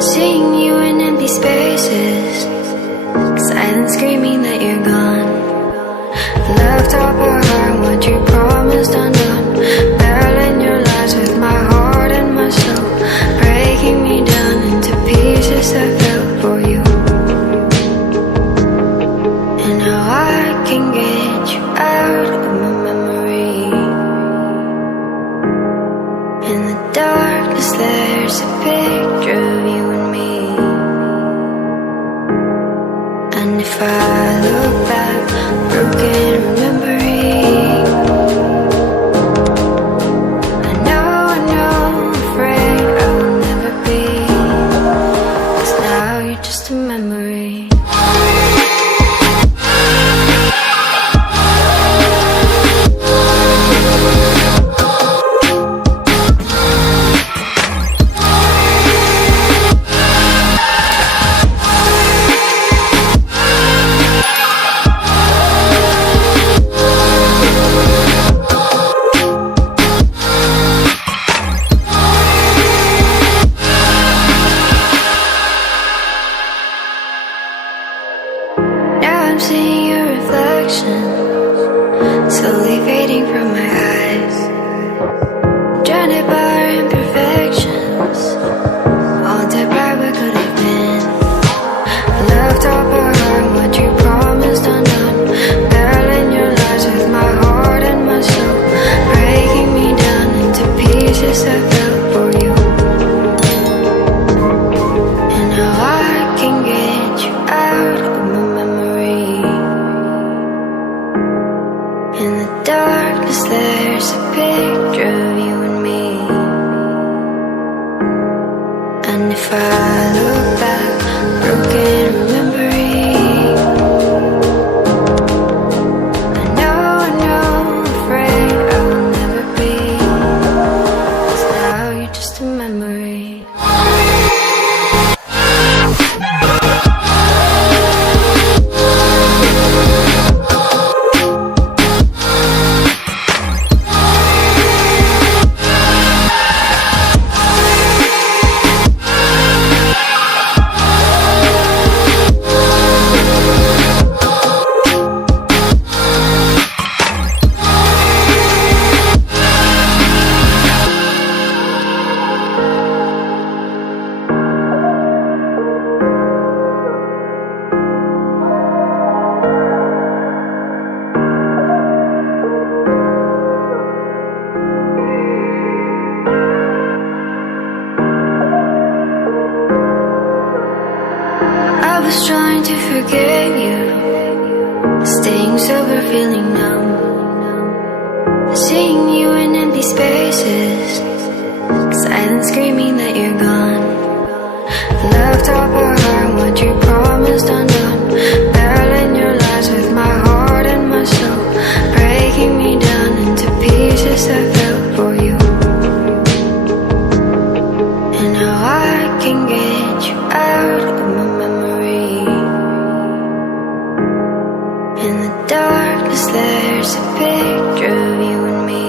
Seeing you in empty spaces, silence screaming that you're gone. Left up our heart, what you promised undone. Barreling your lies with my heart and my soul, breaking me down into pieces I fell for you. And now I can get you out of my memory. In the darkness there's a picture of you and me. And if I look back, broken remembering, I know, afraid I will never be. 'Cause now you're just a memory. I'm seeing your reflection, slowly fading from my eyes. Drowned by our imperfections, all that right we could have been. Left up our heart, what you promised undone. Barreling your lies with my heart and my soul, breaking me down into pieces I fell for you. And now I can get you out of my memory. In the darkness there's a picture of you and me. And if I look back, broken remembering, I know, afraid I will never be. 'Cause now you're just a memory. I was trying to forget you, staying sober, feeling numb. Seeing you in empty spaces, silence screaming that you're gone. Left up our heart, what you promised undone. Barreling your lies with my heart and my soul, breaking me down into pieces I fell for you. And now I can get you out of my memory. In the darkness there's a picture of you and me.